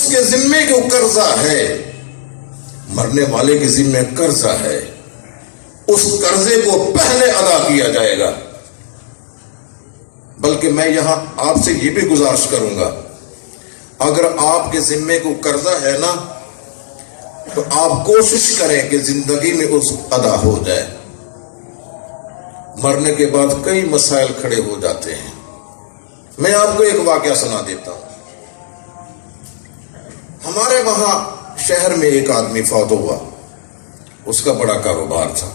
اس کے ذمے کو قرضہ ہے، مرنے والے کے ذمے قرضہ ہے، اس قرضے کو پہلے ادا کیا جائے گا۔ بلکہ میں یہاں آپ سے یہ بھی گزارش کروں گا، اگر آپ کے ذمے کو قرضہ ہے نا تو آپ کوشش کریں کہ زندگی میں اس ادا ہو جائے۔ مرنے کے بعد کئی مسائل کھڑے ہو جاتے ہیں۔ میں آپ کو ایک واقعہ سنا دیتا ہوں۔ ہمارے وہاں شہر میں ایک آدمی فوت ہوا، اس کا بڑا کاروبار تھا،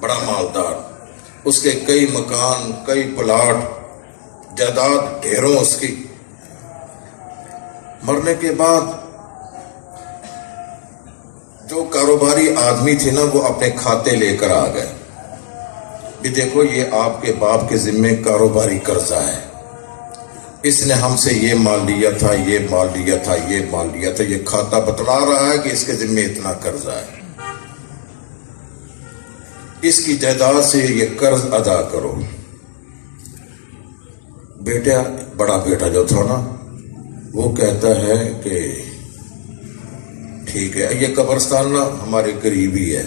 بڑا مالدار، اس کے کئی مکان، کئی پلاٹ، جائیداد ڈھیروں اس کی۔ مرنے کے بعد جو کاروباری آدمی تھے نا وہ اپنے کھاتے لے کر آ گئے کہ دیکھو یہ آپ کے باپ کے ذمے کاروباری قرضہ ہے، اس نے ہم سے یہ مال لیا تھا، یہ مال لیا تھا، یہ مال لیا تھا، یہ کھاتا بتلا رہا ہے کہ اس کے ذمے اتنا قرضہ ہے، اس کی جائیداد سے یہ قرض ادا کرو۔ بیٹا، بڑا بیٹا جو تھا نا وہ کہتا ہے کہ ٹھیک ہے، یہ قبرستان نا ہمارے قریب ہی ہے،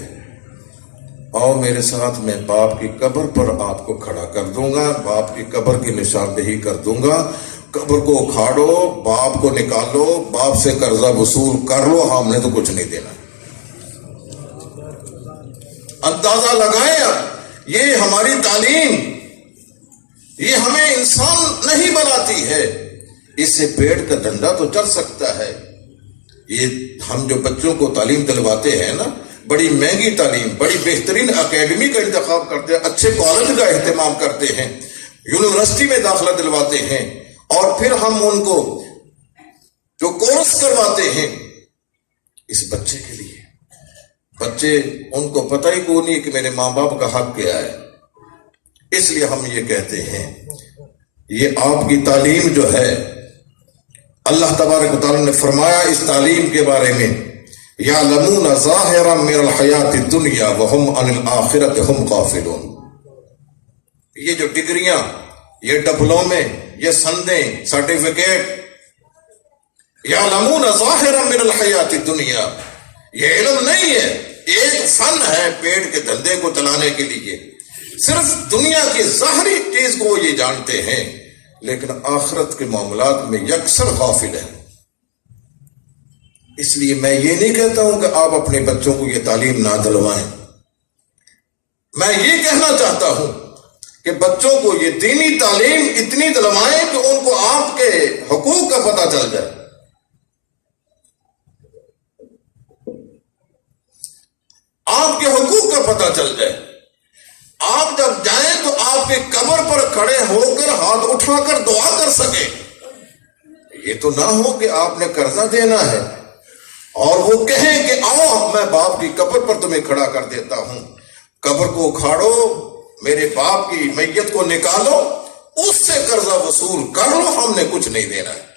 آؤ میرے ساتھ، میں باپ کی قبر پر آپ کو کھڑا کر دوں گا، باپ کی قبر کی نشاندہی کر دوں گا، قبر کو اکھاڑو، باپ کو نکالو، باپ سے قرضہ وصول کر لو، ہم نے تو کچھ نہیں دینا۔ اندازہ لگائیں اب، یہ ہماری تعلیم، یہ ہمیں انسان نہیں بناتی ہے۔ اس سے پیٹ کا دھندا تو چل سکتا ہے۔ یہ ہم جو بچوں کو تعلیم دلواتے ہیں نا، بڑی مہنگی تعلیم، بڑی بہترین اکیڈمی کا انتخاب کرتے ہیں، اچھے کالج کا اہتمام کرتے ہیں، یونیورسٹی میں داخلہ دلواتے ہیں، اور پھر ہم ان کو جو کورس کرواتے ہیں اس بچے کے لیے، بچے ان کو پتہ ہی کو نہیں کہ میرے ماں باپ کا حق کیا ہے۔ اس لیے ہم یہ کہتے ہیں یہ آپ کی تعلیم جو ہے، اللہ تبارک و تعالیٰ نے فرمایا اس تعلیم کے بارے میں، یعلمون ظاہرا من الحیات الدنیا وہم عن الآخرۃ ہم غافلون۔ یہ جو ڈگریاں، یہ ڈپلومے، یہ سندیں، سرٹیفکیٹ، یعلمون ظاہرا من الحیات الدنیا، یہ علم نہیں ہے، ایک فن ہے پیٹ کے دھندے کو چلانے کے لیے۔ صرف دنیا کی ظاہری چیز کو یہ جانتے ہیں، لیکن آخرت کے معاملات میں یکسر غافل ہیں۔ اس لیے میں یہ نہیں کہتا ہوں کہ آپ اپنے بچوں کو یہ تعلیم نہ دلوائیں، میں یہ کہنا چاہتا ہوں کہ بچوں کو یہ دینی تعلیم اتنی دلوائیں کہ ان کو آپ کے حقوق کا پتہ چل جائے۔ آپ کے حقوق کا پتہ چل جائے، آپ جب جائیں تو آپ کے قبر پر کھڑے ہو کر ہاتھ اٹھا کر دعا کر سکیں۔ یہ تو نہ ہو کہ آپ نے قرضہ دینا ہے اور وہ کہیں کہ آؤ میں باپ کی قبر پر تمہیں کھڑا کر دیتا ہوں، قبر کو اکھاڑو، میرے باپ کی میت کو نکالو، اس سے قرضہ وصول کر لو، ہم نے کچھ نہیں دینا ہے۔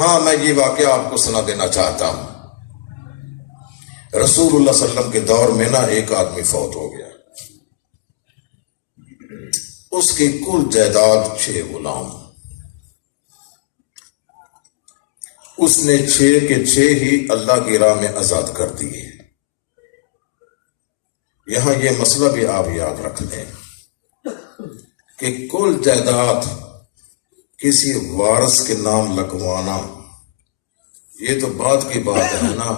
ہاں، میں یہ واقعہ آپ کو سنا دینا چاہتا ہوں۔ رسول اللہ صلی اللہ علیہ وسلم کے دور میں نا ایک آدمی فوت ہو گیا، اس کی کل جائیداد 6 غلام، اس نے 6 کے 6 ہی اللہ کی راہ میں آزاد کر دیے۔ یہاں یہ مسئلہ بھی آپ یاد رکھ لیں کہ کل جائیداد کسی وارث کے نام لگوانا یہ تو بات کی بات ہے نا،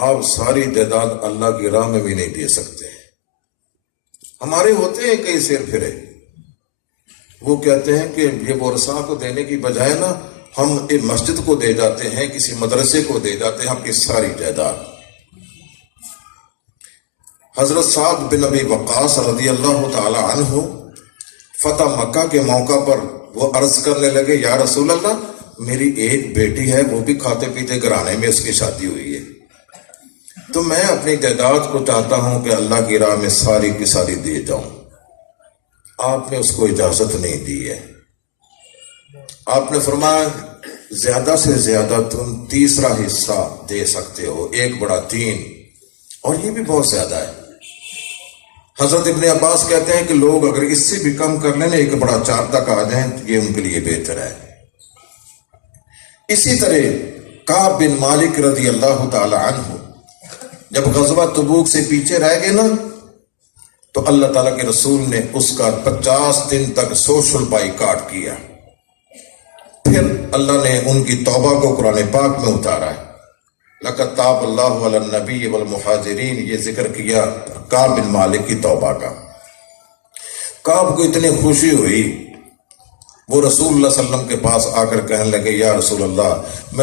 آپ ساری جائیداد اللہ کی راہ میں بھی نہیں دے سکتے۔ ہمارے ہوتے ہیں کئی سیر پھرے، وہ کہتے ہیں کہ یہ ورثاء کو دینے کی بجائے نا ہم ایک مسجد کو دے جاتے ہیں، کسی مدرسے کو دے جاتے ہیں ہم کی ساری جائیداد۔ حضرت سعد بن ابی وقاص رضی اللہ تعالی عنہ فتح مکہ کے موقع پر وہ عرض کرنے لگے، یا رسول اللہ، میری ایک بیٹی ہے، وہ بھی کھاتے پیتے گھرانے میں اس کی شادی ہوئی ہے، تو میں اپنی جائیداد کو چاہتا ہوں کہ اللہ کی راہ میں ساری کی ساری دے جاؤں۔ آپ نے اس کو اجازت نہیں دی ہے۔ آپ نے فرمایا زیادہ سے زیادہ تم 1/3 حصہ دے سکتے ہو، 1/3، اور یہ بھی بہت زیادہ ہے۔ حضرت ابن عباس کہتے ہیں کہ لوگ اگر اس سے بھی کم کر لیں 1/4 تک آ جائیں تو یہ ان کے لیے بہتر ہے۔ اسی طرح کعب بن مالک رضی اللہ تعالی عنہ جب غزوہ تبوک سے پیچھے رہ گئے نا تو اللہ تعالیٰ کے رسول نے اس کا 50 دن تک سوشل بائیکاٹ کیا. پھر اللہ نے ان کی توبہ کو قرآن پاک میں اتارا ہے. لقد تاب اللہ علی النبی والمہاجرین، یہ ذکر کیا کعب بن مالک کی توبہ کا. کعب کو اتنی خوشی ہوئی، وہ رسول اللہ صلی اللہ علیہ وسلم کے پاس آ کر کہنے لگے یا رسول اللہ میں